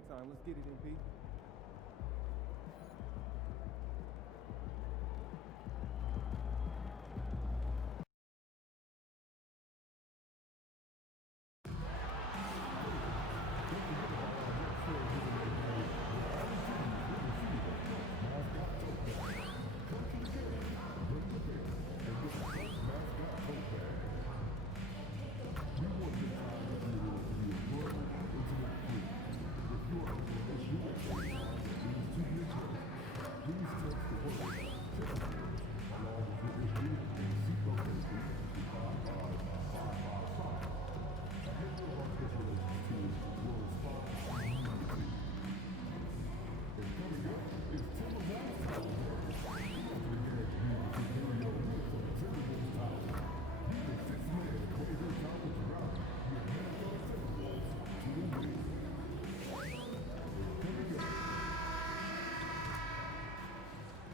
same time. Let's get it, MP.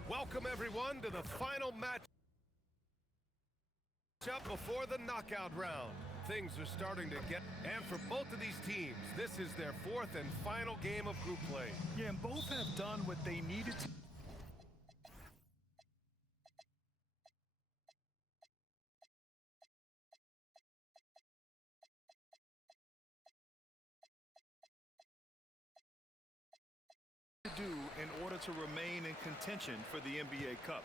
Welcome everyone to the final match up before the knockout round. Things are starting to get, and for both of these teams, this is their fourth and final game of group play. Yeah, and both have done what they needed to do in order to remain in contention for the NBA Cup.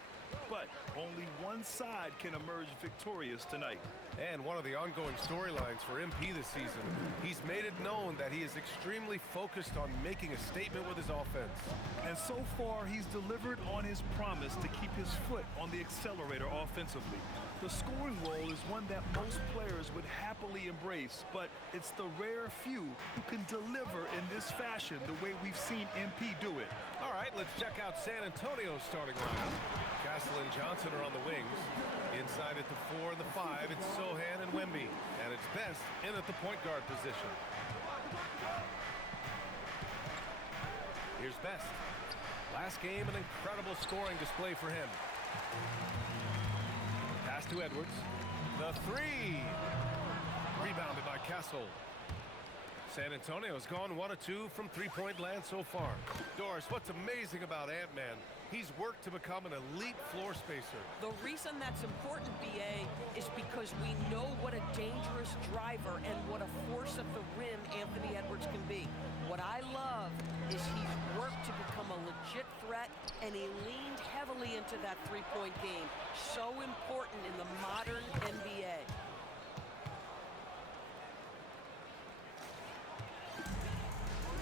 But only one side can emerge victorious tonight. And one of the ongoing storylines for MP this season, he's made it known that he is extremely focused on making a statement with his offense. And so far, he's delivered on his promise to keep his foot on the accelerator offensively. The scoring role is one that most players would happily embrace, but it's the rare few who can deliver in this fashion the way we've seen MP do it. All right, let's check out San Antonio's starting lineup. Castle and Johnson are on the wings. Inside at the 4 and the 5, it's Sochan and Wemby. And it's Best in at the point guard position. Here's Best. Last game, an incredible scoring display for him. Pass to Edwards. The 3. Rebounded by Castle. San Antonio's gone 1 of 2 from three-point land so far. Doris, what's amazing about Ant-Man? He's worked to become an elite floor spacer. The reason that's important, BA, is because we know what a dangerous driver and what a force at the rim Anthony Edwards can be. What I love is he's worked to become a legit threat, and he leaned heavily into that three-point game. So important in the modern NBA.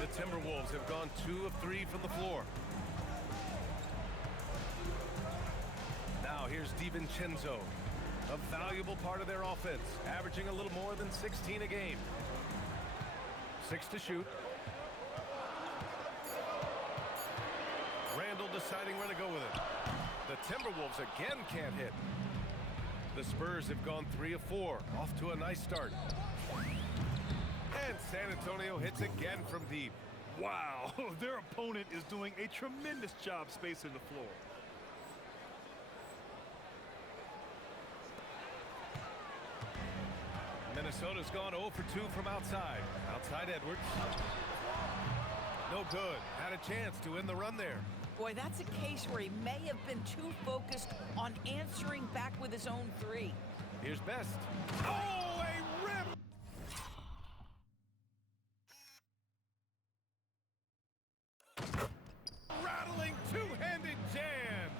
The Timberwolves have gone 2 of 3 from the floor. Now here's DiVincenzo, a valuable part of their offense, averaging a little more than 16 a game. 6 to shoot. Randall deciding where to go with it. The Timberwolves again can't hit. The Spurs have gone 3 of 4, off to a nice start. And San Antonio hits again from deep. Wow, their opponent is doing a tremendous job spacing the floor. Minnesota's gone 0 for 2 from outside. Outside Edwards. No good. Had a chance to win the run there. Boy, that's a case where he may have been too focused on answering back with his own 3. Here's Best. Oh, a rip! Rattling two-handed jam!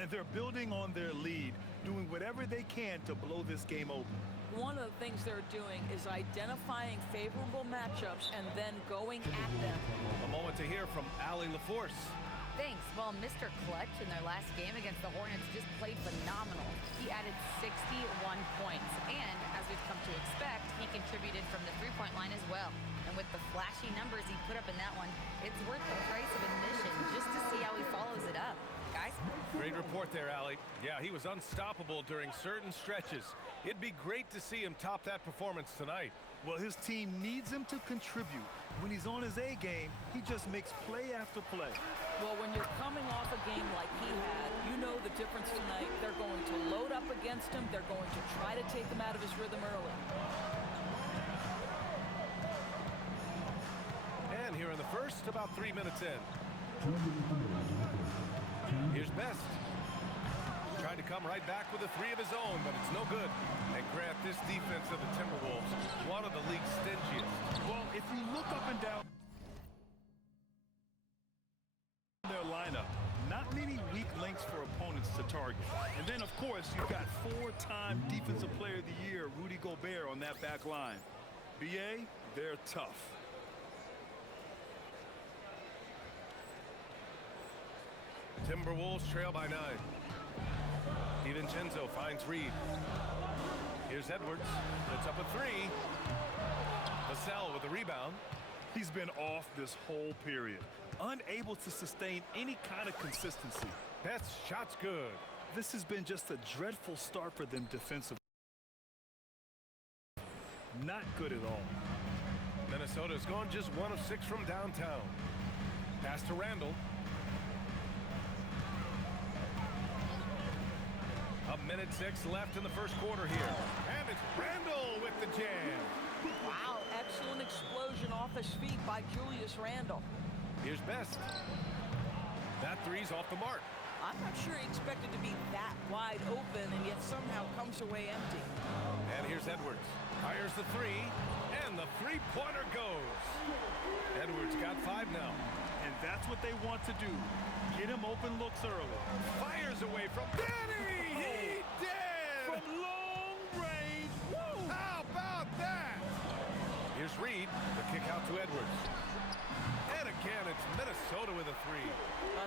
And they're building on their lead, doing whatever they can to blow this game open. One of the things they're doing is identifying favorable matchups and then going at them. A moment to hear from Allie LaForce. Thanks. Well, Mr. Clutch in their last game against the Hornets just played phenomenal. He added 61 points, and as we've come to expect, he contributed from the three-point line as well. And with the flashy numbers he put up in that one, it's worth the price of admission just to see how he follows it up. Guys? Great report there, Allie. Yeah, he was unstoppable during certain stretches. It'd be great to see him top that performance tonight. Well, his team needs him to contribute. When he's on his A game, he just makes play after play. Well, when you're coming off a game like he had, you know the difference tonight. They're going to load up against him. They're going to try to take him out of his rhythm early. And here in the first, about 3 minutes in. Here's Best. Tried to come right back with a three of his own, but it's no good. And Grant, this defense of the Timberwolves, one of the league's stingiest. Well, if you look up and down their lineup, not many weak links for opponents to target. And then, of course, you've got four-time Defensive Player of the Year, Rudy Gobert, on that back line. BA, they're tough. Timberwolves trail by 9. DiVincenzo finds Reed. Here's Edwards. Puts up a three. Vassell with the rebound. He's been off this whole period, unable to sustain any kind of consistency. Best's shot's good. This has been just a dreadful start for them defensively. Not good at all. Minnesota's gone just 1 of 6 from downtown. Pass to Randall. A minute 6 left in the first quarter here. And it's Randall with the jam. Wow, excellent explosion off his feet by Julius Randle. Here's Best. That three's off the mark. I'm not sure he expected to be that wide open and yet somehow comes away empty. And here's Edwards. Fires the three, and the three-pointer goes. Edwards got 5 now. And that's what they want to do. Get him open looks early. Fires away from Danny. He did. From long range. Woo! How about that? Here's Reed. The kick out to Edwards. And again, it's Minnesota with a three.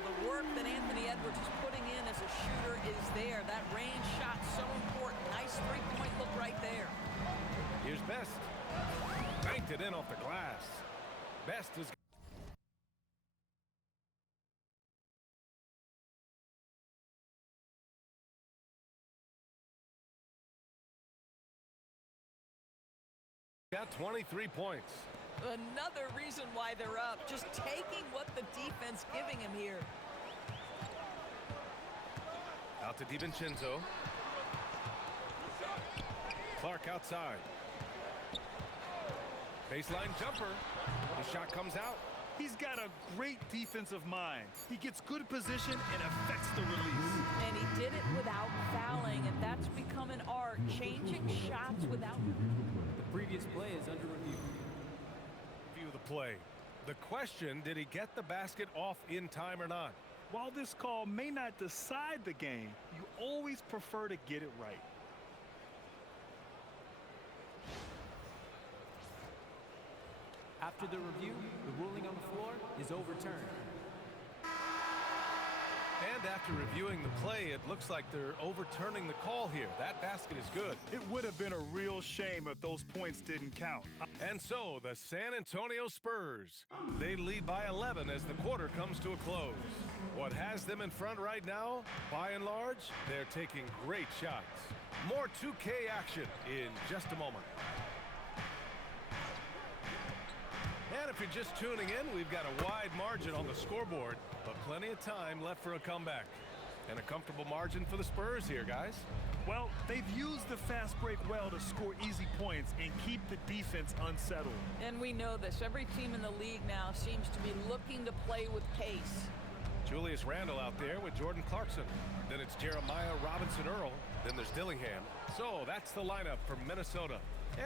The work that Anthony Edwards is putting in as a shooter is there. That range shot so important. Nice three-point look right there. Here's Best. Banked it in off the glass. Best is got 23 points. Another reason why they're up. Just taking what the defense giving him here. Out to DiVincenzo. Clark outside. Baseline jumper. The shot comes out. He's got a great defensive mind. He gets good position and affects the release. And he did it without fouling, and that's become an art. Changing shots without... The previous play is under review. View the play. The question, did he get the basket off in time or not? While this call may not decide the game, you always prefer to get it right. After the review, the ruling on the floor is overturned. And after reviewing the play, it looks like they're overturning the call here. That basket is good. It would have been a real shame if those points didn't count. And so the San Antonio Spurs, they lead by 11 as the quarter comes to a close. What has them in front right now, by and large, they're taking great shots. More 2K action in just a moment. And if you're just tuning in, we've got a wide margin on the scoreboard, but plenty of time left for a comeback. And a comfortable margin for the Spurs here, guys. Well, they've used the fast break well to score easy points and keep the defense unsettled. And we know this. Every team in the league now seems to be looking to play with pace. Julius Randle out there with Jordan Clarkson. Then it's Jeremiah Robinson-Earl. Then there's Dillingham. So that's the lineup for Minnesota.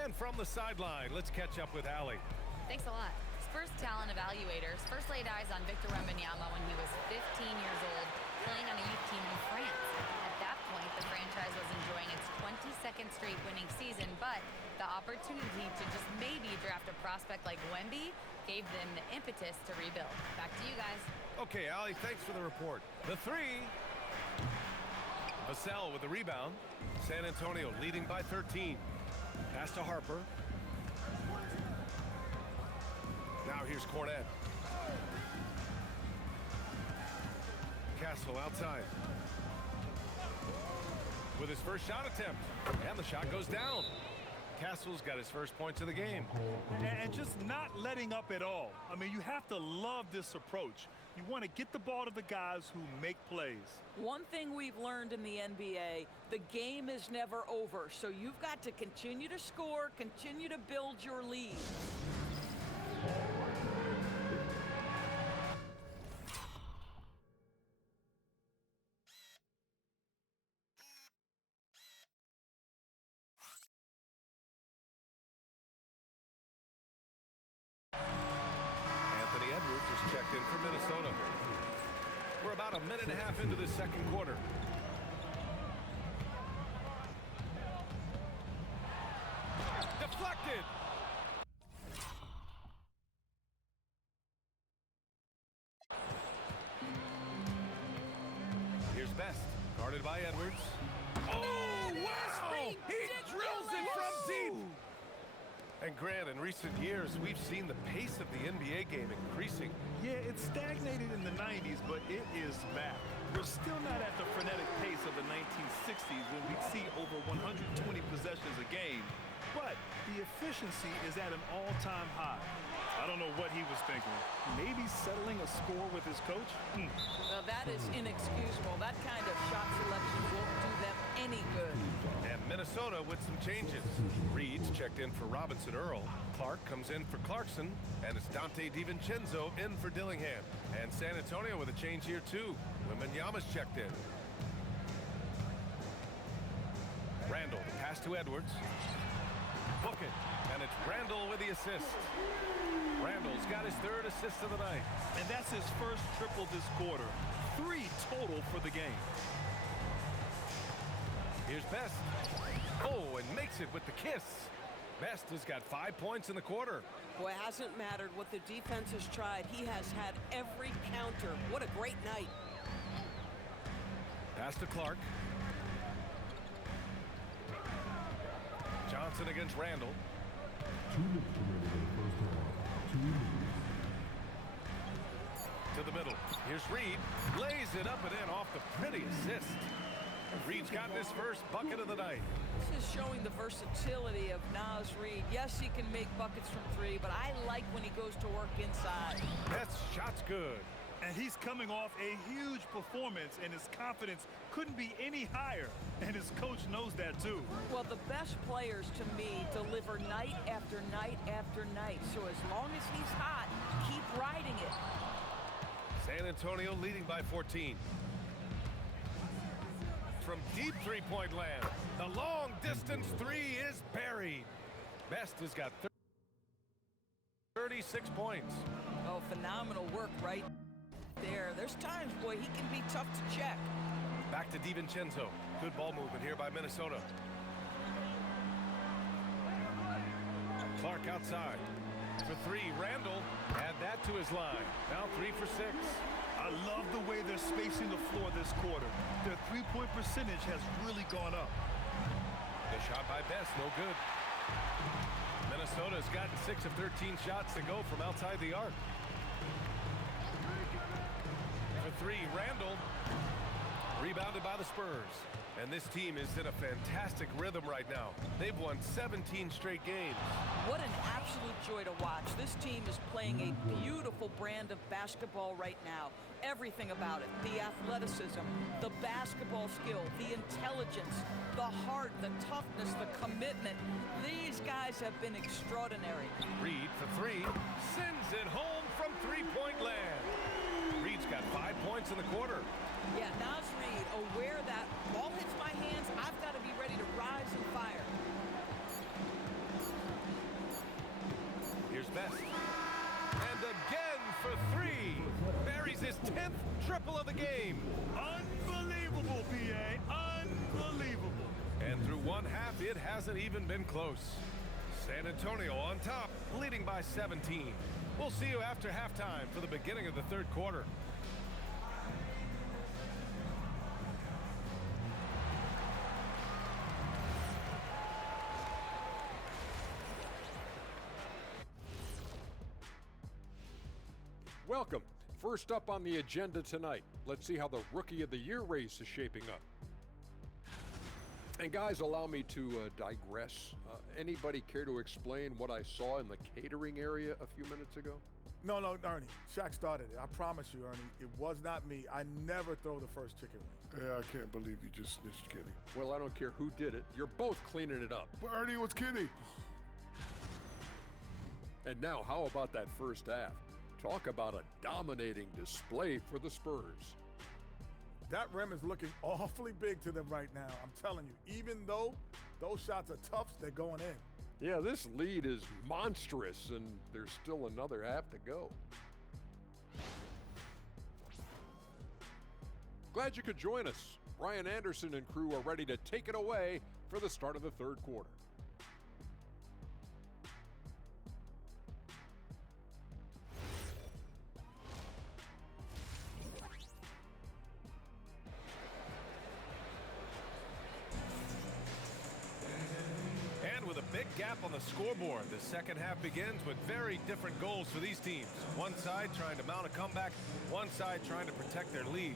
And from the sideline, let's catch up with Allie. Thanks a lot. Spurs talent evaluators first laid eyes on Victor Wembanyama when he was 15 years old, playing on a youth team in France. At that point, the franchise was enjoying its 22nd straight winning season, but the opportunity to just maybe draft a prospect like Wemby gave them the impetus to rebuild. Back to you guys. Okay, Allie, thanks for the report. The three. Vassell with the rebound. San Antonio leading by 13. Pass to Harper. Now here's Cornet. Castle outside. With his first shot attempt. And the shot goes down. Castle's got his first points of the game. And just not letting up at all. I mean, you have to love this approach. You want to get the ball to the guys who make plays. One thing we've learned in the NBA, the game is never over. So you've got to continue to score, continue to build your lead. about a minute and a half into the second quarter. Deflected. Here's Best, guarded by Edwards. Oh, wow! He drills it from deep. And Grant, in recent years, we've seen the pace of the NBA game increasing. Yeah, it stagnated in the 90s, but it is back. We're still not at the frenetic pace of the 1960s when we'd see over 120 possessions a game, but the efficiency is at an all-time high. I don't know what he was thinking. Maybe settling a score with his coach? Now that is inexcusable. That kind of shot selection won't do them any good. And Minnesota with some changes. Reed's checked in for Robinson Earl. Clark comes in for Clarkson. And it's Dante DiVincenzo in for Dillingham. And San Antonio with a change here too. Wembanyama's checked in. Randall, the pass to Edwards. Book it. And it's Randall with the assist. Randall's got his third assist of the night. And that's his first triple this quarter. 3 total for the game. Here's Best. Oh, and makes it with the kiss. Best has got 5 points in the quarter. Boy, it hasn't mattered what the defense has tried. He has had every counter. What a great night. Pass to Clark. Johnson against Randall. 2 minutes remaining in the first half. 2 minutes. To the middle. Here's Reed. Lays it up and in off the pretty assist. Reed's gotten his first bucket of the night. This is showing the versatility of Naz Reid. Yes, he can make buckets from 3, but I like when he goes to work inside. That shot's good. And he's coming off a huge performance, and his confidence couldn't be any higher. And his coach knows that too. Well, the best players to me deliver night after night after night. So as long as he's hot, keep riding it. San Antonio leading by 14. From deep three-point land, the long-distance 3 is buried. Best has got 36 points. Oh, phenomenal work right there. There's times, boy, he can be tough to check. Back to DiVincenzo. Good ball movement here by Minnesota. Clark outside. For 3, Randall. Add that to his line. Now 3 for 6. I love the way they're spacing the floor this quarter. Their three-point percentage has really gone up. The shot by Best, no good. Minnesota's gotten 6 of 13 shots to go from outside the arc. For 3, Randall. Rebounded by the Spurs. And this team is in a fantastic rhythm right now. They've won 17 straight games. What an absolute joy to watch. This team is playing a beautiful brand of basketball right now. Everything about it. The athleticism, the basketball skill, the intelligence, the heart, the toughness, the commitment. These guys have been extraordinary. Reed for 3. Sends it home from three-point land. Reed's got 5 points in the quarter. Yeah, Naz Reid, aware that ball hits my hands, I've got to be ready to rise and fire. Here's Best. And again for 3. Buries his 10th triple of the game. Unbelievable, BA. Unbelievable. And through one half, it hasn't even been close. San Antonio on top, leading by 17. We'll see you after halftime for the beginning of the third quarter. Welcome. First up on the agenda tonight, let's see how the Rookie of the Year race is shaping up. And guys, allow me to digress. Anybody care to explain what I saw in the catering area a few minutes ago? No, Ernie. Shaq started it. I promise you, Ernie. It was not me. I never throw the first chicken wing. Yeah, I can't believe you just snitched Kenny. Well, I don't care who did it. You're both cleaning it up. But Ernie was Kenny. And now, how about that first half? Talk about a dominating display for the Spurs. That rim is looking awfully big to them right now. I'm telling you, even though those shots are tough, they're going in. Yeah, this lead is monstrous, and there's still another half to go. Glad you could join us. Brian Anderson and crew are ready to take it away for the start of the third quarter. And with a big gap on the scoreboard, the second half begins with very different goals for these teams. One side trying to mount a comeback, one side trying to protect their lead.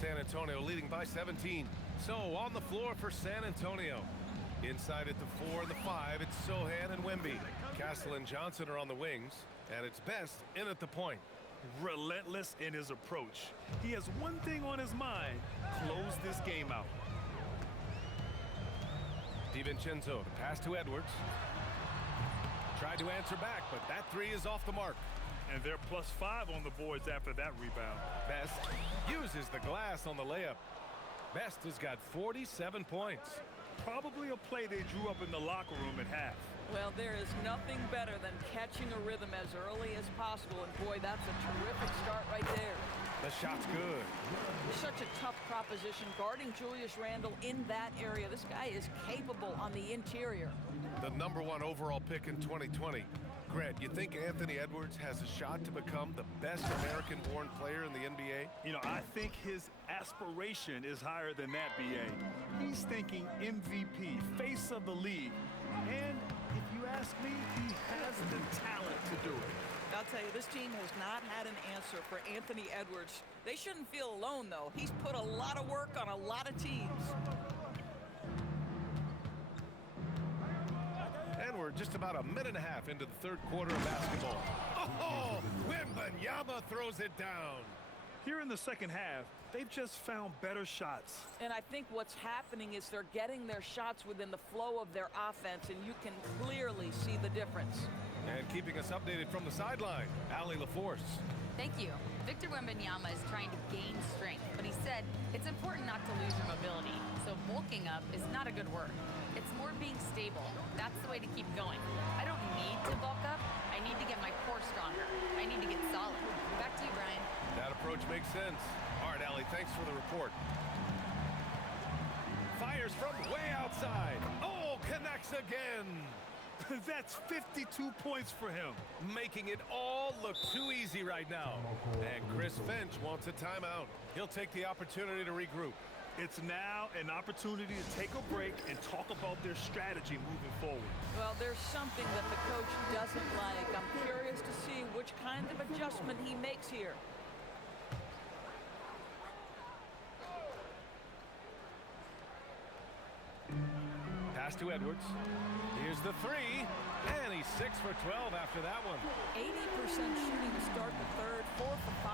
San Antonio leading by 17. So on the floor for San Antonio. Inside at the 4 and the 5, it's Sohan and Wemby. Castle and Johnson are on the wings, and it's Best in at the point. Relentless in his approach. He has one thing on his mind: close this game out. DiVincenzo to pass to Edwards. Tried to answer back, but that three is off the mark. And they're +5 on the boards after that rebound. Best uses the glass on the layup. Best has got 47 points. Probably a play they drew up in the locker room at half. Well, there is nothing better than catching a rhythm as early as possible, and boy, that's a terrific start right there. The shot's good. Such a tough proposition guarding Julius Randle in that area. This guy is capable on the interior. The #1 overall pick in 2020. Grant, you think Anthony Edwards has a shot to become the best American-born player in the NBA? You know, I think his aspiration is higher than that, B.A. He's thinking MVP, face of the league. And if you ask me, he has the talent to do it. I'll tell you, this team has not had an answer for Anthony Edwards. They shouldn't feel alone, though. He's put a lot of work on a lot of teams. And we're just about a minute and a half into the third quarter of basketball. Oh, Wembanyama throws it down. Here in the second half, they've just found better shots. And I think what's happening is they're getting their shots within the flow of their offense, and you can clearly see the difference. And keeping us updated from the sideline, Allie LaForce. Thank you. Victor Wembanyama is trying to gain strength, but he said it's important not to lose your mobility. So bulking up is not a good word. It's more being stable. That's the way to keep going. I don't need to bulk up. I need to get my core stronger. I need to get solid. Back to you, Brian. That approach makes sense. All right, Allie, thanks for the report. Fires from way outside. Oh, connects again. That's 52 points for him. Making it all look too easy right now. And Chris Finch wants a timeout. He'll take the opportunity to regroup. It's now an opportunity to take a break and talk about their strategy moving forward. Well, there's something that the coach doesn't like. I'm curious to see which kind of adjustment he makes here. Pass to Edwards. Here's the three. And he's 6 for 12 after that one. 80% shooting to start the third, 4 for 5.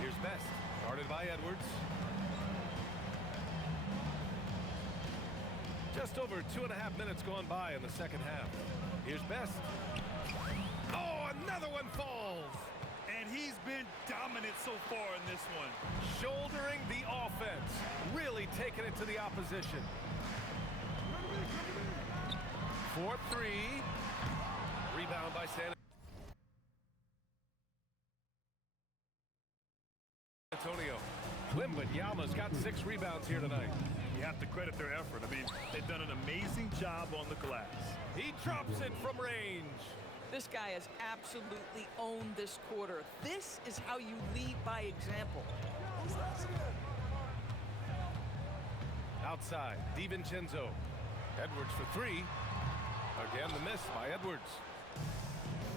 Here's Best, guarded by Edwards. Just over 2.5 minutes gone by in the second half. Here's Best. Oh, another one falls. And he's been dominant so far in this one. Shouldering the offense. Really taking it to the opposition. 4-3. Rebound by San Antonio. Wembanyama's got 6 rebounds here tonight. You have to credit their effort. I mean, they've done an amazing job on the glass. He drops it from range. This guy has absolutely owned this quarter. This is how you lead by example. Outside, DiVincenzo. Edwards for 3. Again, the miss by Edwards.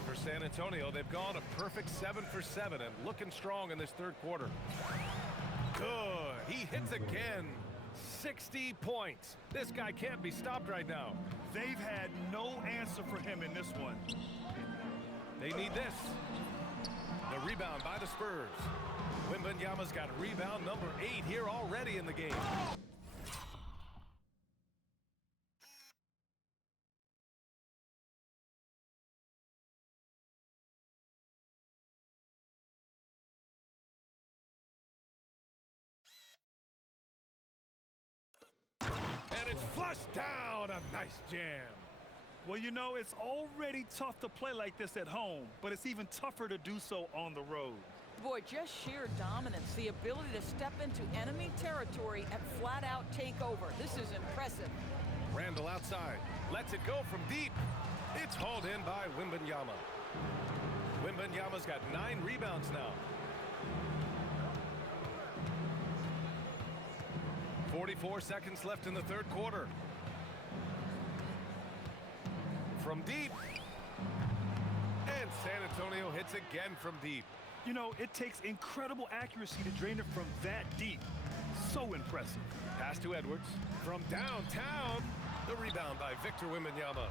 For San Antonio, they've gone a perfect 7 for 7 and looking strong in this third quarter. Good. He hits again. 60 points. This guy can't be stopped right now. They've had no answer for him in this one. They need this. The rebound by the Spurs. Wembanyama's got rebound number 8 here already in the game. it's flushed down. A nice jam. Well, you know, it's already tough to play like this at home, but it's even tougher to do so on the road. Boy, just sheer dominance, the ability to step into enemy territory and flat out take over. This is impressive. Randall outside. Lets it go from deep. It's hauled in by Wembanyama. Wembanyama's got 9 rebounds now. 44 seconds left in the third quarter. From deep. And San Antonio hits again from deep. You know, it takes incredible accuracy to drain it from that deep. So impressive. Pass to Edwards. From downtown. The rebound by Victor Wembanyama.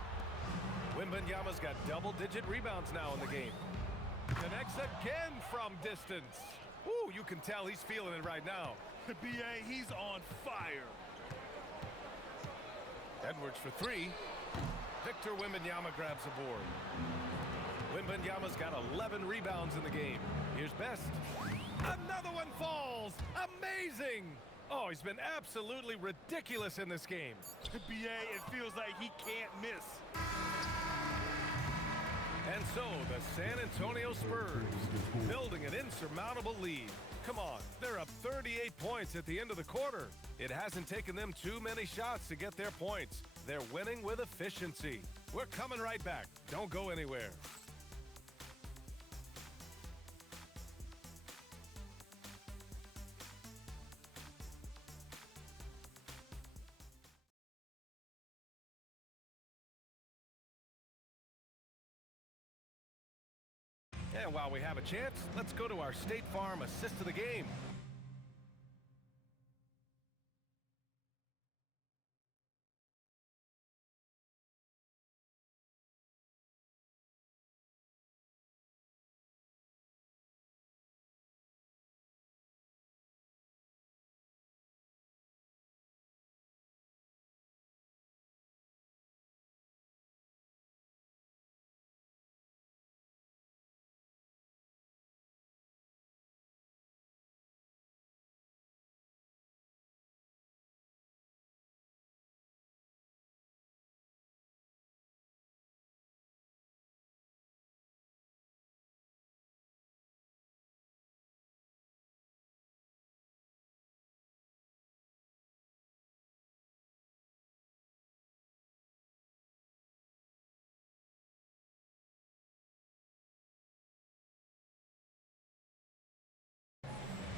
Wembanyama's got double-digit rebounds now in the game. Connects again from distance. Ooh, you can tell he's feeling it right now. B.A., he's on fire. Edwards for 3. Victor Wembanyama grabs the board. Wembanyama's got 11 rebounds in the game. Here's Best. Another one falls. Amazing. Oh, he's been absolutely ridiculous in this game. B.A., it feels like he can't miss. And so the San Antonio Spurs building an insurmountable lead. Come on, they're up 38 points at the end of the quarter. It hasn't taken them too many shots to get their points. They're winning with efficiency. We're coming right back. Don't go anywhere. And while we have a chance, let's go to our State Farm assist of the game.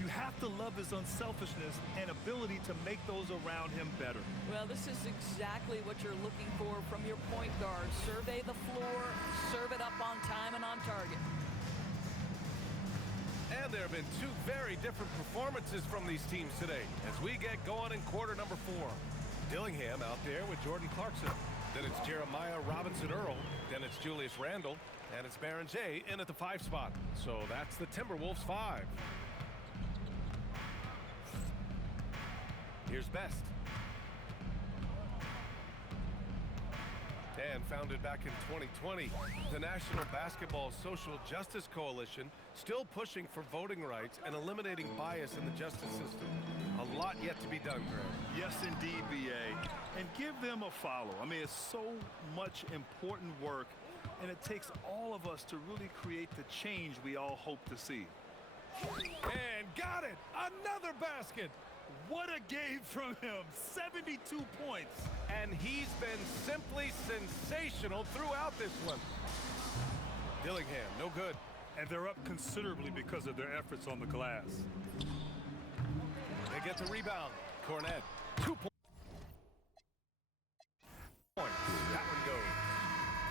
You have to love his unselfishness and ability to make those around him better. Well, this is exactly what you're looking for from your point guard. Survey the floor, serve it up on time and on target. And there have been 2 very different performances from these teams today as we get going in quarter number 4. Dillingham out there with Jordan Clarkson. Then it's Jeremiah Robinson-Earl. Then it's Julius Randle. And it's Baron J in at the 5 spot. So that's the Timberwolves 5. Here's Best. And founded back in 2020, the National Basketball Social Justice Coalition still pushing for voting rights and eliminating bias in the justice system. A lot yet to be done, Greg. Yes, indeed, B.A. And give them a follow. I mean, it's so much important work, and it takes all of us to really create the change we all hope to see. And got it! Another basket! What a game from him. 72 points. And he's been simply sensational throughout this one. Dillingham, no good. And they're up considerably because of their efforts on the glass. They get the rebound. Cornet, 2 points. That one goes.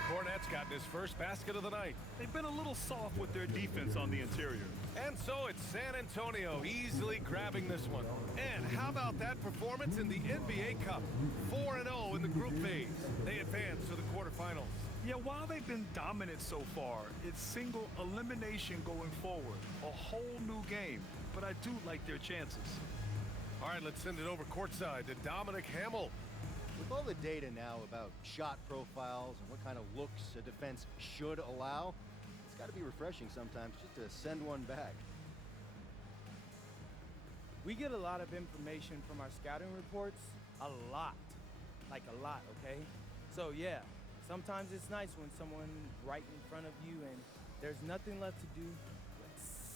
Cornet's gotten his first basket of the night. They've been a little soft with their defense on the interior. And so it's San Antonio easily grabbing this one. And how about that performance in the NBA Cup? 4-0 in the group phase. They advance to the quarterfinals. Yeah, while they've been dominant so far, it's single elimination going forward. A whole new game. But I do like their chances. All right, let's send it over courtside to Dominic Hamill. With all the data now about shot profiles and what kind of looks a defense should allow, it's got to be refreshing sometimes just to send one back. We get a lot of information from our scouting reports, a lot. like a lot, okay? So yeah, sometimes it's nice when someone right in front of you and there's nothing left to do but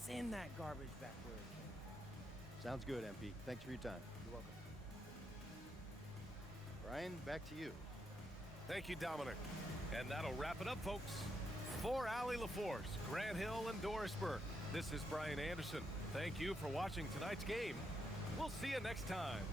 send that garbage back where it came from. Sounds good, MP. Thanks for your time. You're welcome. Brian, back to you. Thank you, Dominic. And that'll wrap it up, folks. For Allie LaForce, Grant Hill, and Doris Burke, this is Brian Anderson. Thank you for watching tonight's game. We'll see you next time.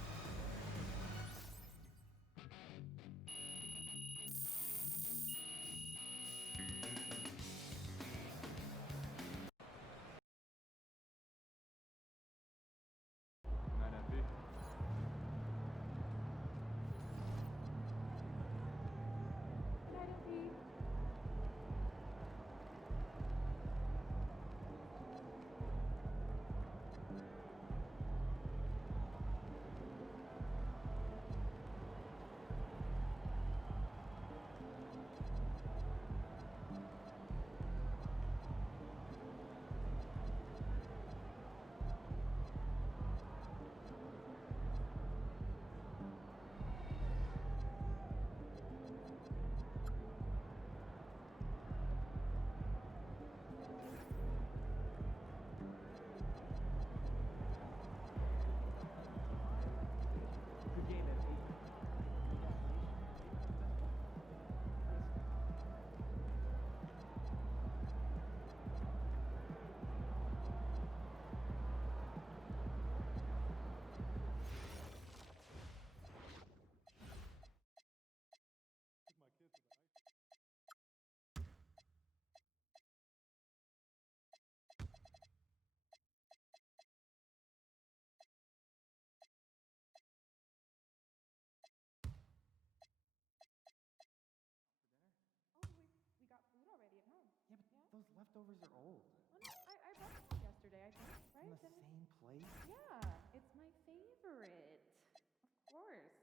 Those leftovers are old. Well, no, I brought some yesterday, I think, right? From the same place? Yeah, it's my favorite. Of course.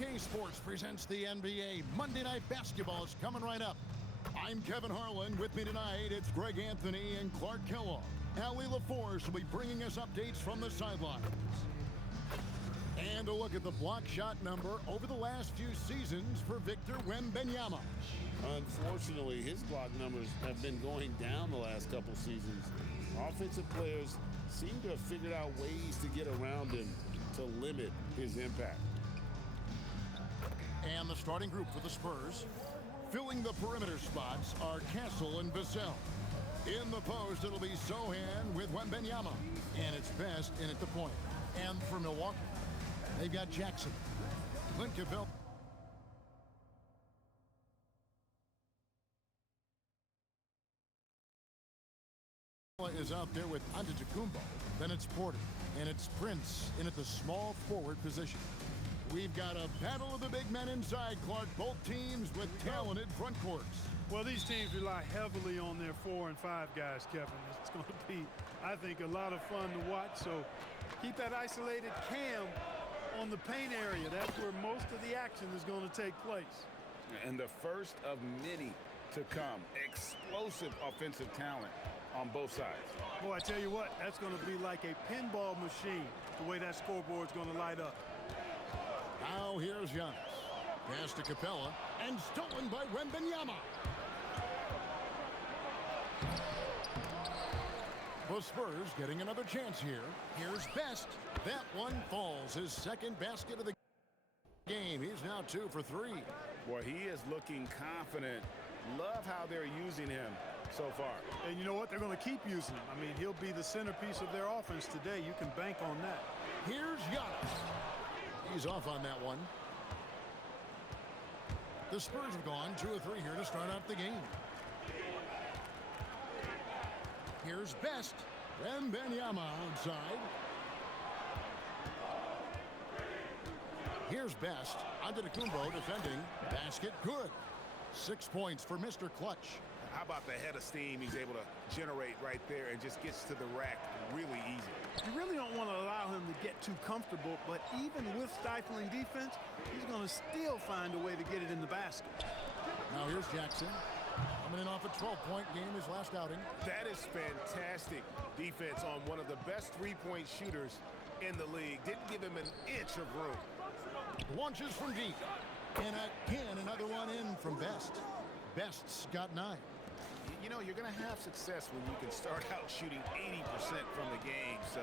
K Sports presents the NBA. Monday Night Basketball is coming right up. I'm Kevin Harlan. With me tonight, it's Greg Anthony and Clark Kellogg. Allie LaForce will be bringing us updates from the sidelines. And a look at the block shot number over the last few seasons for Victor Wembanyama. Unfortunately, his block numbers have been going down the last couple seasons. Offensive players seem to have figured out ways to get around him to limit his impact. And the starting group for the Spurs, filling the perimeter spots, are Castle and Vassell. In the post, it'll be Sohan with Wembanyama, and it's best in at the point. And for Milwaukee, they've got Jackson, Clint Capella is out there with Antetokounmpo. Then it's Porter, and it's Prince in at the small forward position. We've got a battle of the big men inside, Clark. Both teams with talented front courts. Well, these teams rely heavily on their 4 and 5 guys, Kevin. It's going to be, I think, a lot of fun to watch. So keep that isolated cam on the paint area. That's where most of the action is going to take place. And the first of many to come. Explosive offensive talent on both sides. Boy, I tell you what, that's going to be like a pinball machine, the way that scoreboard's going to light up. Now here's Giannis. Pass to Capella, and stolen by Wembanyama. The Spurs getting another chance here. Here's Best. That one falls. His second basket of the game. He's now 2 for 3. Boy, he is looking confident. Love how they're using him so far. And you know what? They're going to keep using him. I mean, he'll be the centerpiece of their offense today. You can bank on that. Here's Giannis. He's off on that one. The Spurs have gone 2 or 3 here to start out the game. Here's Best. Wembanyama outside. Here's Best. Antetokounmpo defending. Basket good. 6 points for Mr. Clutch. How about the head of steam he's able to generate right there and just gets to the rack really easy. You really don't want to allow him to get too comfortable, but even with stifling defense, he's going to still find a way to get it in the basket. Now here's Jackson. Coming in off a 12-point game his last outing. That is fantastic defense on one of the best three-point shooters in the league. Didn't give him an inch of room. Launches from deep. And again, another one in from Best. Best's got 9. You know, you're going to have success when you can start out shooting 80% from the game. So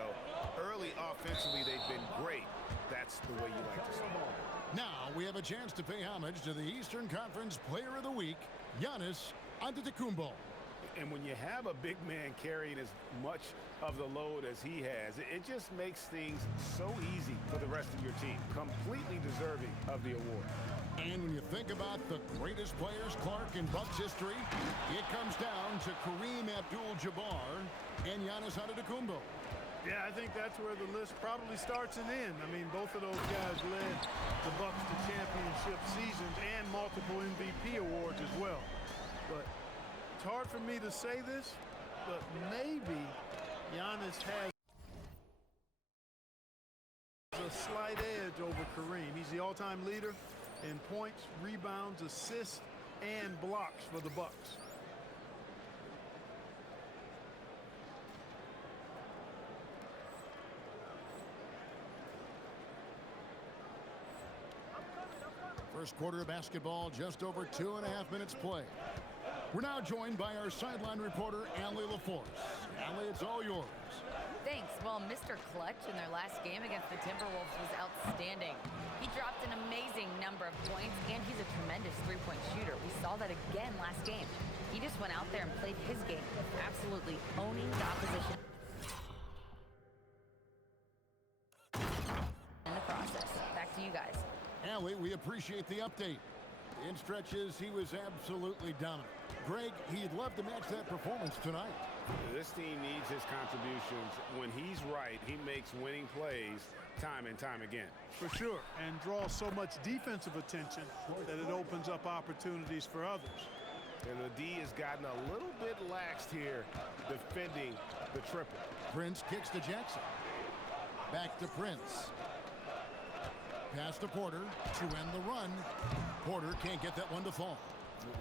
early offensively, they've been great. That's the way you like to see it. Now we have a chance to pay homage to the Eastern Conference Player of the Week, Giannis Antetokounmpo. And when you have a big man carrying as much of the load as he has, it just makes things so easy for the rest of your team. Completely deserving of the award. And when you think about the greatest players, Clark, in Bucks history, it comes down to Kareem Abdul-Jabbar and Giannis Antetokounmpo. Yeah, I think that's where the list probably starts and ends. I mean, both of those guys led the Bucks to championship seasons and multiple MVP awards as well. But it's hard for me to say this, but maybe Giannis has a slight edge over Kareem. He's the all-time leader in points, rebounds, assists, and blocks for the Bucks. First quarter of basketball, just over 2.5 minutes play. We're now joined by our sideline reporter, Allie LaForce. Allie, it's all yours. Thanks. Well, Mr. Clutch in their last game against the Timberwolves was outstanding. He dropped an amazing number of points, and he's a tremendous three-point shooter. We saw that again last game. He just went out there and played his game, absolutely owning the opposition in the process. Back to you guys. Allie, we appreciate the update. In stretches, he was absolutely dominant. Greg, he'd love to match that performance tonight. This team needs his contributions. When he's right, he makes winning plays time and time again. For sure, and draws so much defensive attention that it opens up opportunities for others. And the D has gotten a little bit laxed here defending the triple. Prince kicks to Jackson. Back to Prince. Pass to Porter to end the run. Porter can't get that one to fall.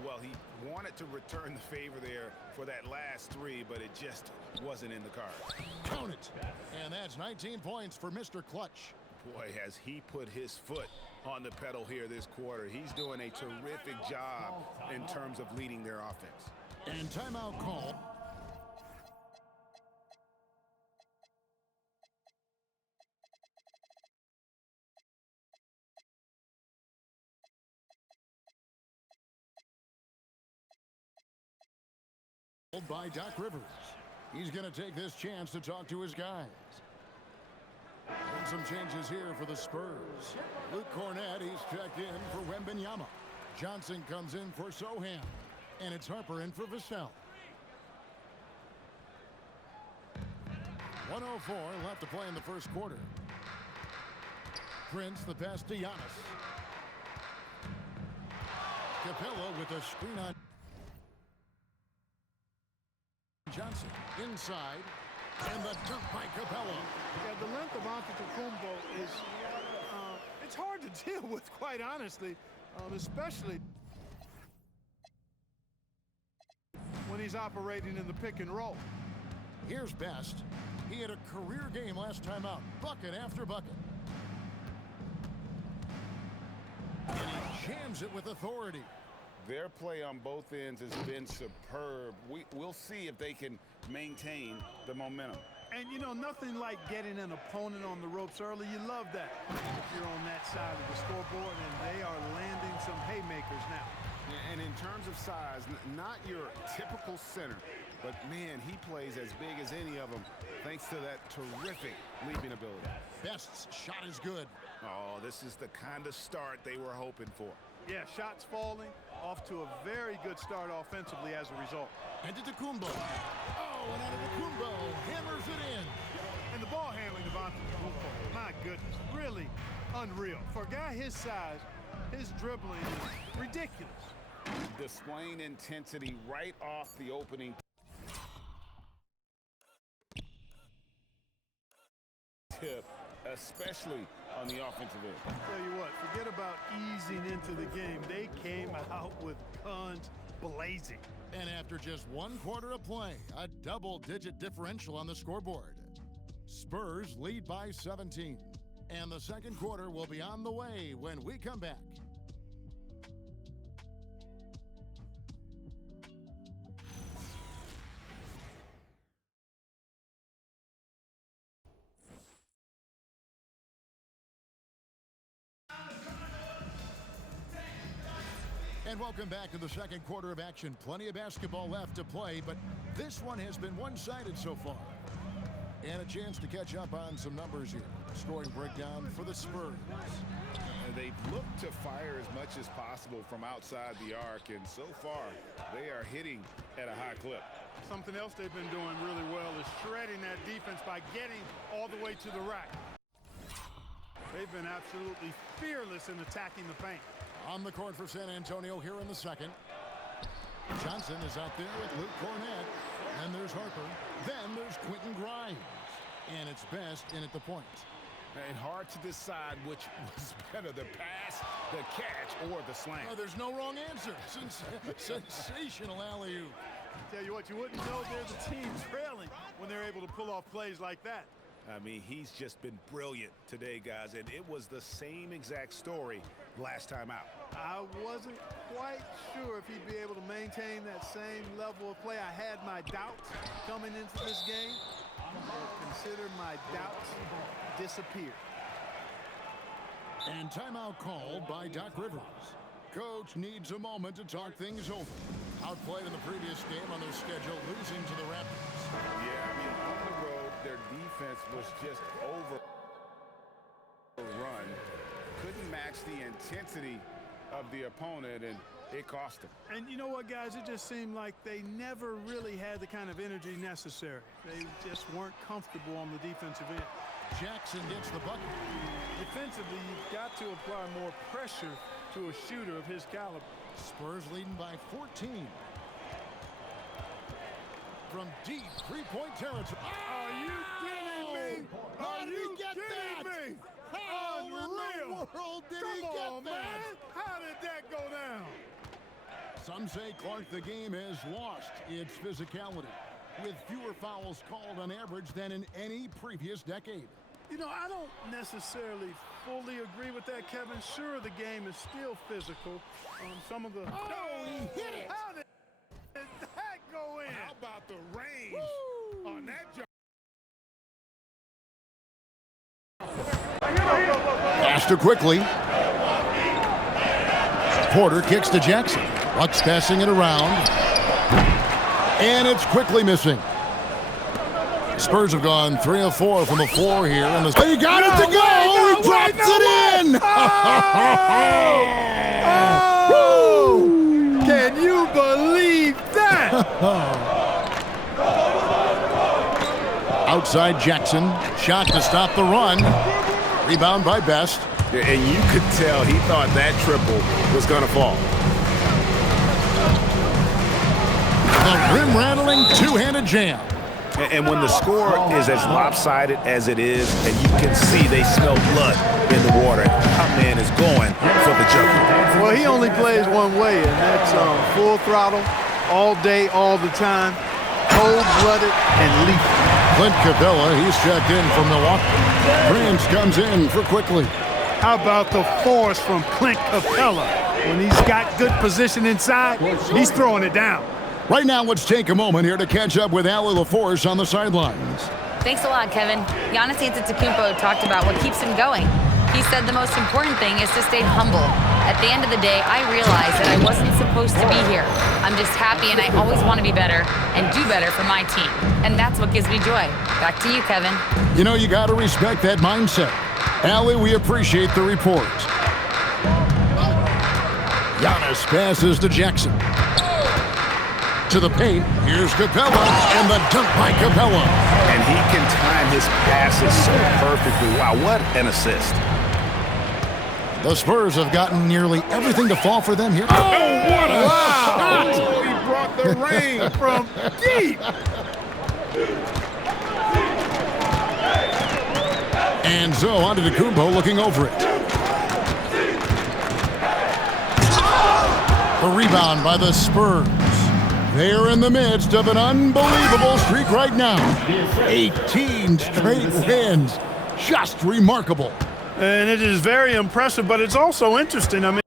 Well, he wanted to return the favor there for that last three, but it just wasn't in the cards. Count it. And that's 19 points for Mr. Clutch. Boy, has he put his foot on the pedal here this quarter. He's doing a terrific job in terms of leading their offense. And timeout call. By Doc Rivers. He's going to take this chance to talk to his guys. And some changes here for the Spurs. Luke Cornett, he's checked in for Wembanyama. Johnson comes in for Sohan. And it's Harper in for Vassell. 1:04 left to play in the first quarter. Prince, the pass to Giannis. Capella with a screen on Johnson. Inside. And the dunk by Capella. Yeah, the length of Antetokounmpo is it's hard to deal with, quite honestly, especially when he's operating in the pick and roll. Here's Best. He had a career game last time out. Bucket after bucket. And he jams it with authority. Their play on both ends has been superb. We'll see if they can maintain the momentum. And, you know, nothing like getting an opponent on the ropes early. You love that if you're on that side of the scoreboard, and they are landing some haymakers now. And in terms of size, not your typical center, but, man, he plays as big as any of them thanks to that terrific leaping ability. Best's shot is good. Oh, this is the kind of start they were hoping for. Yeah, shots falling, off to a very good start offensively as a result. Antetokounmpo. Oh, and Antetokounmpo hammers it in. And the ball handling of Antetokounmpo, my goodness, really unreal. For a guy his size, his dribbling is ridiculous. Displaying intensity right off the opening tip, especially on the offensive end. Tell you what, forget about easing into the game. They came out with guns blazing. And after just 1 quarter of play, a double-digit differential on the scoreboard. Spurs lead by 17. And the second quarter will be on the way when we come back. And welcome back to the second quarter of action. Plenty of basketball left to play, but this one has been one-sided so far. And a chance to catch up on some numbers here. Scoring breakdown for the Spurs. They've looked to fire as much as possible from outside the arc, and so far they are hitting at a high clip. Something else they've been doing really well is shredding that defense by getting all the way to the rack. They've been absolutely fearless in attacking the paint. On the court for San Antonio here in the second. Johnson is out there with Luke Cornett. And there's Harper. Then there's Quentin Grimes. And it's Best in at the point. And hard to decide which was better, the pass, the catch, or the slam. Oh, there's no wrong answer. Sensational alley-oop. Tell you what, you wouldn't know they're the team trailing when they're able to pull off plays like that. I mean, he's just been brilliant today, guys, and it was the same exact story last time out. I wasn't quite sure if he'd be able to maintain that same level of play. I had my doubts coming into this game. Consider my doubts disappear. And timeout called by Doc Rivers. Coach needs a moment to talk things over. Outplayed in the previous game on their schedule, losing to the Raptors. Yeah, I mean, on the road, their defense was just overrun. Couldn't match the intensity of the opponent, and it cost them. And you know what, guys? It just seemed like they never really had the kind of energy necessary. They just weren't comfortable on the defensive end. Jackson gets the bucket. Defensively, you've got to apply more pressure to a shooter of his caliber. Spurs leading by 14. From deep three-point territory. Are you kidding me? How did he get that? Me? How in the world did he get that? Man. How did that go down? Some say, Clark, the game has lost its physicality, with fewer fouls called on average than in any previous decade. You know, I don't necessarily fully agree with that, Kevin. Sure, the game is still physical. Some of the... Oh, he hit it! How did that go in? How about the range on that jump? Faster quickly. Porter kicks to Jackson. Bucks passing it around. And it's quickly missing. Spurs have gone 3 of 4 from the floor here. And he got it to go! He drops it in! Oh! Can you believe that? Outside Jackson. Shot to stop the run. Rebound by Best. And you could tell he thought that triple was going to fall. The rim-rattling two-handed jam. And when the score is as lopsided as it is, and you can see they smell blood in the water, our man is going for the jumper. Well, he only plays one way, and that's full throttle, all day, all the time, cold-blooded and lethal. Clint Capella, he's checked in from Milwaukee. Prince comes in for Quickly. How about the force from Clint Capella? When he's got good position inside, he's throwing it down. Right now, let's take a moment here to catch up with Allie LaForce on the sidelines. Thanks a lot, Kevin. Giannis Antetokounmpo talked about what keeps him going. He said the most important thing is to stay humble. At the end of the day, I realized that I wasn't supposed to be here. I'm just happy, and I always want to be better and do better for my team. And that's what gives me joy. Back to you, Kevin. You know, you got to respect that mindset. Allie, we appreciate the report. Giannis passes to Jackson. To the paint, here's Capella, and the dunk by Capella. And he can time his passes so perfectly. Wow, what an assist. The Spurs have gotten nearly everything to fall for them here. Oh, what a shot! Oh, he brought the rain from deep. And so Antetokounmpo looking over it. The rebound by the Spurs. They're in the midst of an unbelievable streak right now. 18 straight wins. Just remarkable. And it is very impressive, but it's also interesting. I mean,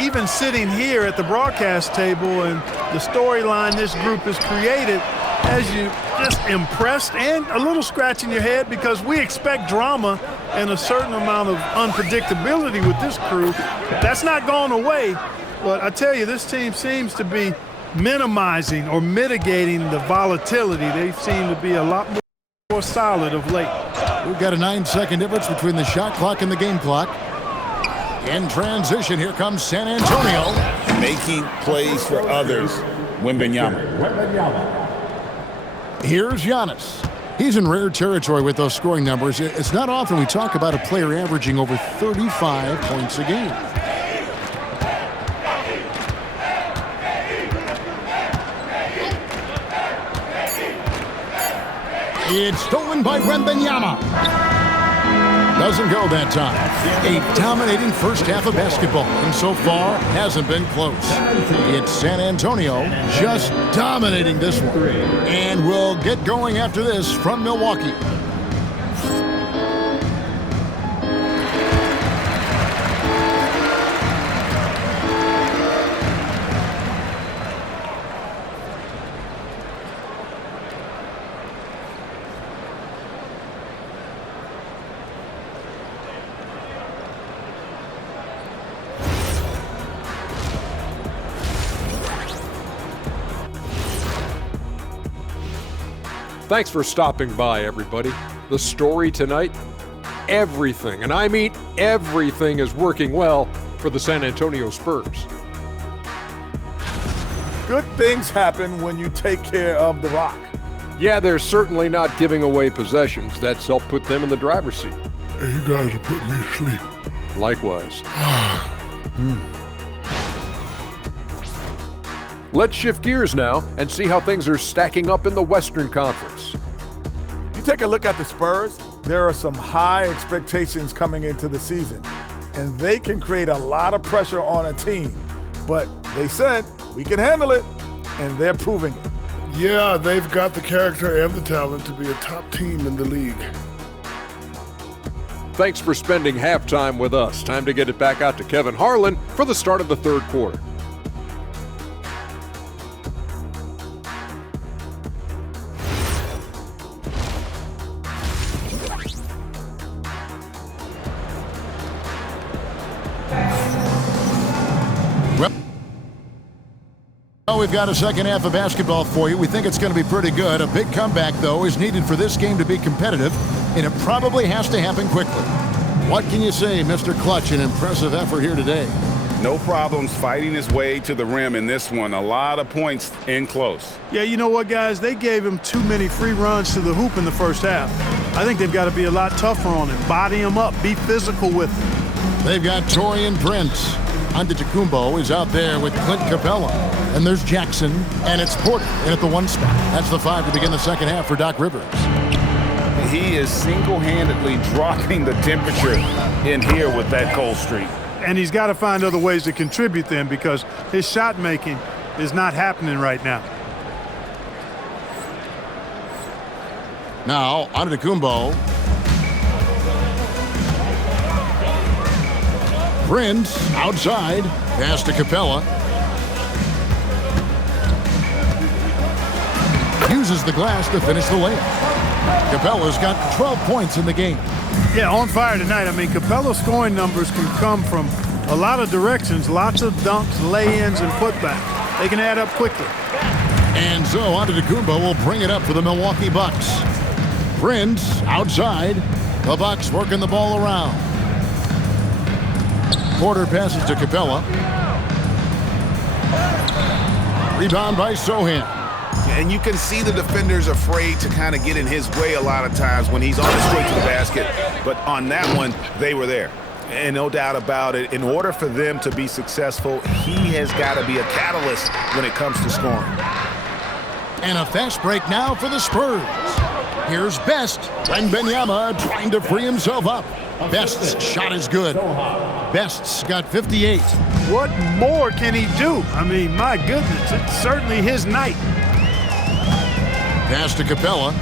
even sitting here at the broadcast table and the storyline this group has created has you just impressed and a little scratch in your head, because we expect drama and a certain amount of unpredictability with this crew. That's not going away, but I tell you, this team seems to be minimizing or mitigating the volatility. They seem to be a lot more solid of late. We've got a 9-second difference between the shot clock and the game clock. In transition, here comes San Antonio. Making plays for others, Wembanyama. Here's Giannis. He's in rare territory with those scoring numbers. It's not often we talk about a player averaging over 35 points a game. It's stolen by Wembanyama. Doesn't go that time. A dominating first half of basketball, and so far hasn't been close. It's San Antonio just dominating this one. And we'll get going after this from Milwaukee. Thanks for stopping by, everybody. The story tonight, everything, and I mean everything, is working well for the San Antonio Spurs. Good things happen when you take care of the rock. Yeah, they're certainly not giving away possessions. That's helped put them in the driver's seat. Hey, you guys are putting me to sleep. Likewise. Let's shift gears now and see how things are stacking up in the Western Conference. You take a look at the Spurs, there are some high expectations coming into the season, and they can create a lot of pressure on a team. But they said, we can handle it, and they're proving it. Yeah, they've got the character and the talent to be a top team in the league. Thanks for spending halftime with us. Time to get it back out to Kevin Harlan for the start of the third quarter. we've got a second half of basketball for you. We think it's going to be pretty good. A big comeback, though, is needed for this game to be competitive, and it probably has to happen quickly. What can you say, Mr. Clutch? An impressive effort here today. No problems fighting his way to the rim in this one. A lot of points in close. Yeah, you know what, guys? They gave him too many free runs to the hoop in the first half. I think they've got to be a lot tougher on him. Body him up. Be physical with him. They've got Taurean Prince. Antetokounmpo is out there with Clint Capella. And there's Jackson, and it's Porter in at the 1 spot. That's the 5 to begin the second half for Doc Rivers. He is single-handedly dropping the temperature in here with that cold streak. And he's got to find other ways to contribute then, because his shot making is not happening right now. Now, Antetokounmpo. Prince outside. Pass to Capella. Uses the glass to finish the layup. Capella's got 12 points in the game. Yeah, on fire tonight. I mean, Capella's scoring numbers can come from a lot of directions, lots of dunks, lay-ins, and putbacks. They can add up quickly. And so Antetokounmpo will bring it up for the Milwaukee Bucks. Prince outside. The Bucks working the ball around. Porter passes to Capella. Rebound by Sohan. And you can see the defenders afraid to kind of get in his way a lot of times when he's on his way to the basket. But on that one, they were there. And no doubt about it, in order for them to be successful, he has got to be a catalyst when it comes to scoring. And a fast break now for the Spurs. Here's Best. Wembanyama trying to free himself up. Best's shot is good. Best's got 58. What more can he do? I mean, my goodness, it's certainly his night. Pass to Capella.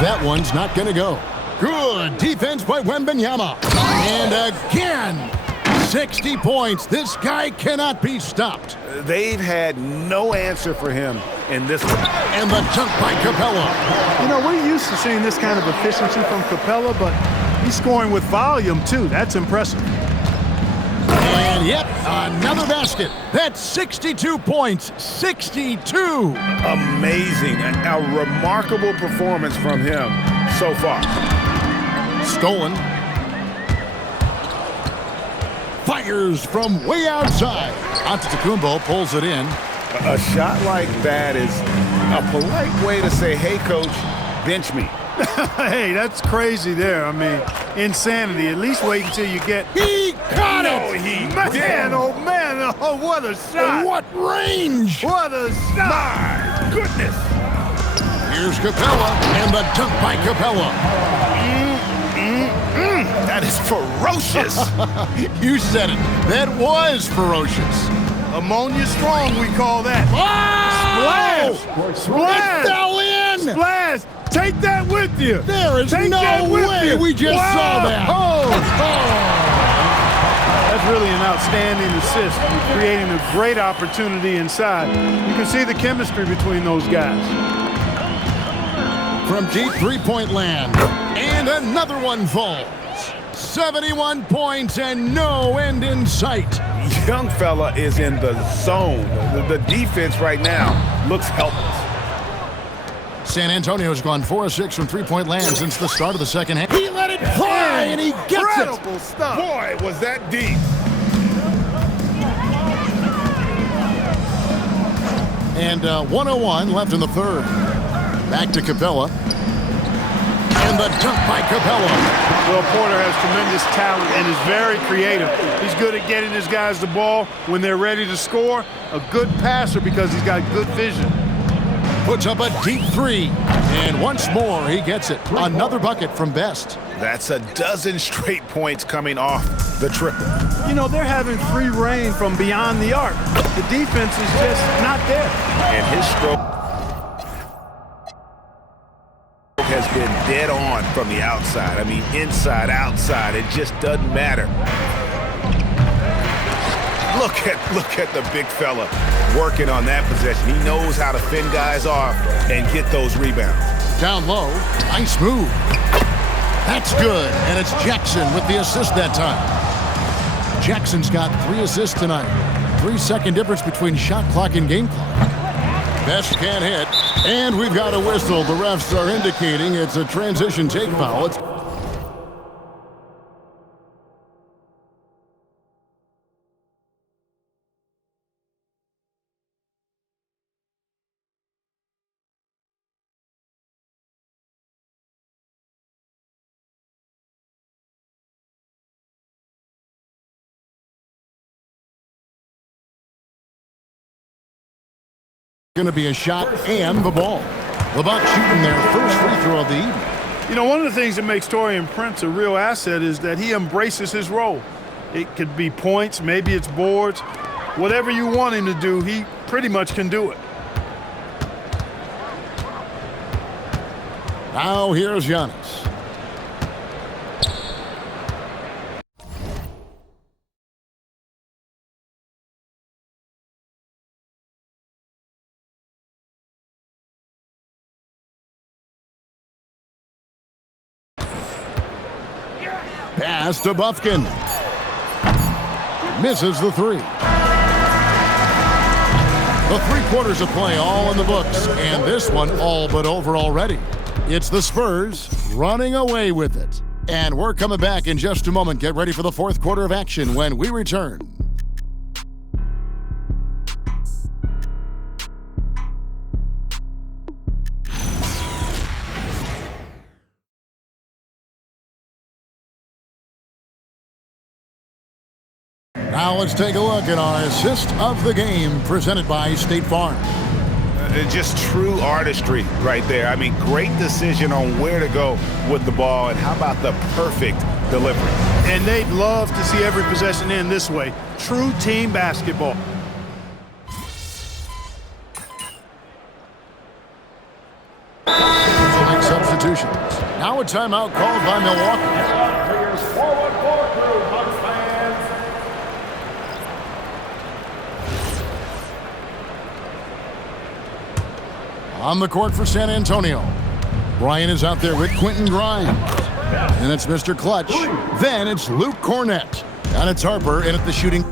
That one's not going to go. Good defense by Wembanyama. And again, 60 points. This guy cannot be stopped. They've had no answer for him in this one. And the dunk by Capella. You know, we're used to seeing this kind of efficiency from Capella, but he's scoring with volume, too. That's impressive. And yep, another basket. That's 62 points. 62. Amazing. A remarkable performance from him so far. Stolen. Fires from way outside. Antetokounmpo pulls it in. A shot like that is a polite way to say, hey, coach, bench me. Hey, that's crazy there. I mean, insanity. At least wait until you get... He got it! Man, oh, man. Oh, what a shot. What range! What a shot. My goodness. Here's Capella, and the dunk by Capella. That is ferocious. You said it. That was ferocious. Ammonia strong, we call that. Oh! Splash! Splash! It fell in! Splash! Take that with you. There is Take no way we just saw that. Oh! That's really an outstanding assist, creating a great opportunity inside. You can see the chemistry between those guys. From deep three-point land, and another one falls. 71 points and no end in sight. Young fella is in the zone. The defense right now looks helpless. San Antonio's gone 4 of 6 from three-point land since the start of the second half. He let it fly, and he gets Incredible stuff. Boy, was that deep. And 101 left in the third. Back to Capella. And the dunk by Capella. Well, Porter has tremendous talent and is very creative. He's good at getting his guys the ball when they're ready to score. A good passer because he's got good vision. Puts up a deep three. And once more, he gets it. Another bucket from Best. That's a dozen straight points coming off the triple. You know, they're having free reign from beyond the arc. The defense is just not there. And his stroke has been dead on from the outside. I mean, inside, outside, it just doesn't matter. Look at the big fella working on that possession. He knows how to fend guys off and get those rebounds. Down low, nice move. That's good, and it's Jackson with the assist that time. Jackson's got 3 assists tonight. 3-second difference between shot clock and game clock. Best can't hit. And we've got a whistle. The refs are indicating it's a transition take foul. It's going to be a shot and the ball. The Bucks shooting their first free throw of the evening. You know, one of the things that makes Taurean Prince a real asset is that he embraces his role. It could be points, maybe it's boards. Whatever you want him to do, he pretty much can do it. Now here's Giannis. Pass to Bufkin. Misses the 3. The 3 quarters of play all in the books, and this one all but over already. It's the Spurs running away with it. And we're coming back in just a moment. Get ready for the 4th quarter of action when we return. Now let's take a look at our assist of the game presented by State Farm. Just true artistry right there. I mean, great decision on where to go with the ball, and how about the perfect delivery? And they'd love to see every possession end this way. True team basketball. Make substitutions. Now a timeout called by Milwaukee. On the court for San Antonio. Bryant is out there with Quentin Grimes. And it's Mr. Clutch. Then it's Luke Cornett. And it's Harper in at the shooting.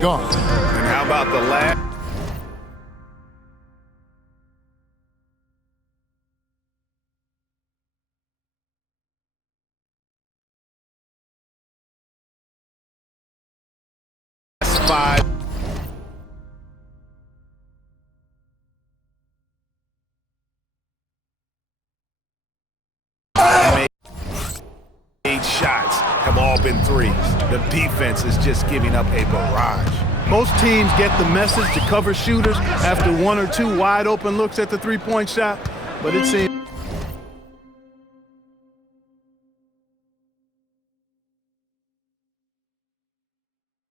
Gone. And how about the last? Five. Made shots have all been threes. The defense is just giving up a barrage. Most teams get the message to cover shooters after 1 or 2 wide open looks at the three-point shot, but it seems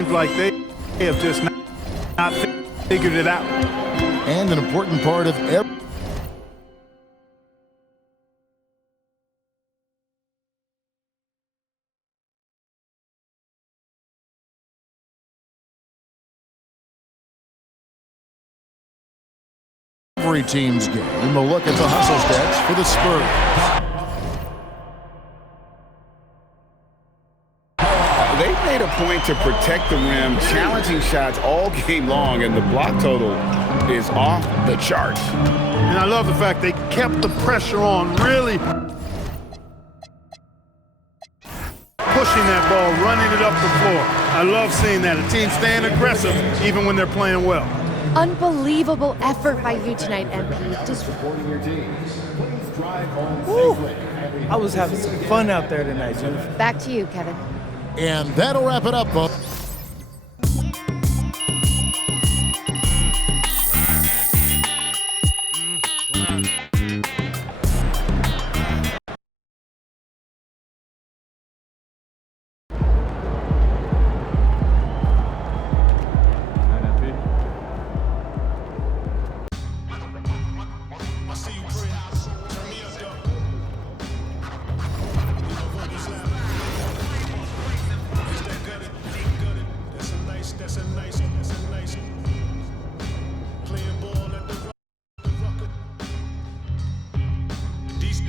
like they have just not figured it out. And an important part of every team's game. A look at the hustle stats for the Spurs. They've made a point to protect the rim, challenging shots all game long, and the block total is off the charts. And I love the fact they kept the pressure on, really pushing that ball, running it up the floor. I love seeing that. A team staying aggressive even when they're playing well. Unbelievable effort by you tonight, MP. Just Woo. I was having some fun out there tonight, Jennifer. back to you, Kevin. And that'll wrap it up, folks.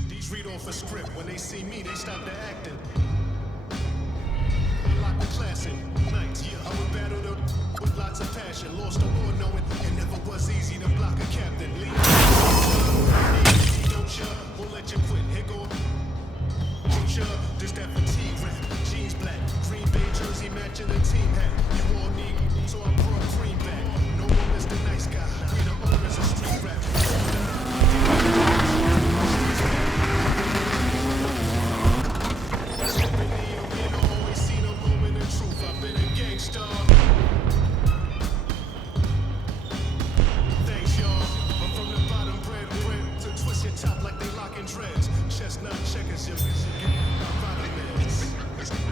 These read off a script. When they see me, they stop the acting. Lock the class in nights. Yeah, I would battle them with lots of passion. Lost the war knowing it never was easy to block a captain. Leave. Don't ya? Won't let you quit. Here go. Don't ya? This that fatigue rap. Jeans black. Green Bay jersey matching the team hat. You all need, so I brought cream back. No one is the nice guy. We the owners of street rap. Thanks, y'all. I'm from the bottom, bread to twist your top like they locking dreads. Chestnut checkers, your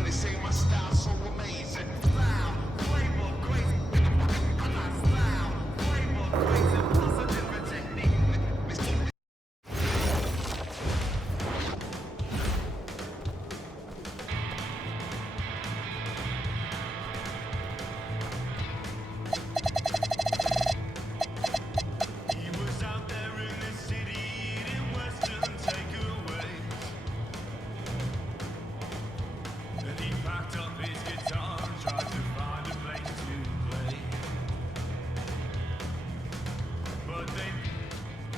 they say my style's so amazing. Style, flavor, grace. Style, flavor, grace, and plus a different technique. He was out there in the city eating Western takeaways. And he packed up his guitar and tried to find a place to play. But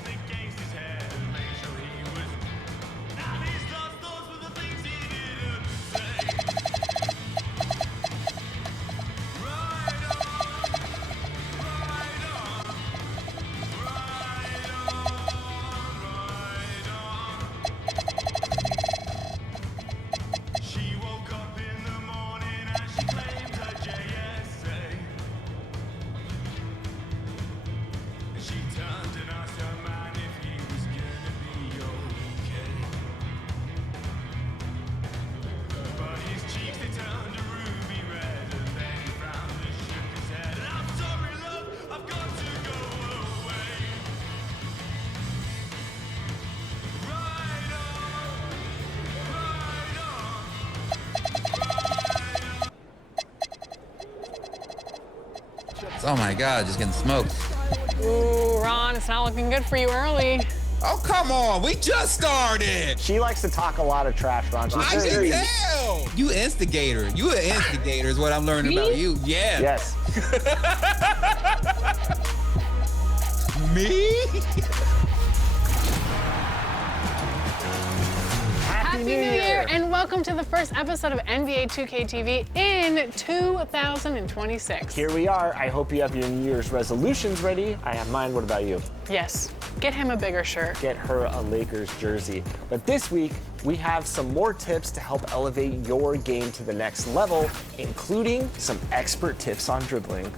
they gazed his head and made sure he was. And his last thoughts were the things he didn't say. Ride on, ride on, ride on, ride on. She woke up in the morning and she claimed her JSA. And she turned and asked her man if he was gonna be okay. But his cheeks they turned a ruby red and then he frowned and shook his head. And I'm sorry, love, I've got to go away. Ride on, ride on. Oh my God, just getting smoked. Ooh, Ron, it's not looking good for you early. Oh, come on. We just started. She likes to talk a lot of trash, Ron. She's I can very... tell. You instigator. You an instigator is what I'm learning about you. Yeah. Yes. Me? Happy New Year and welcome to the first episode of NBA 2K TV in 2026. Here we are. I hope you have your New Year's resolutions ready. I have mine. What about you? Yes, get him a bigger shirt. Get her a Lakers jersey. But this week, we have some more tips to help elevate your game to the next level, including some expert tips on dribbling.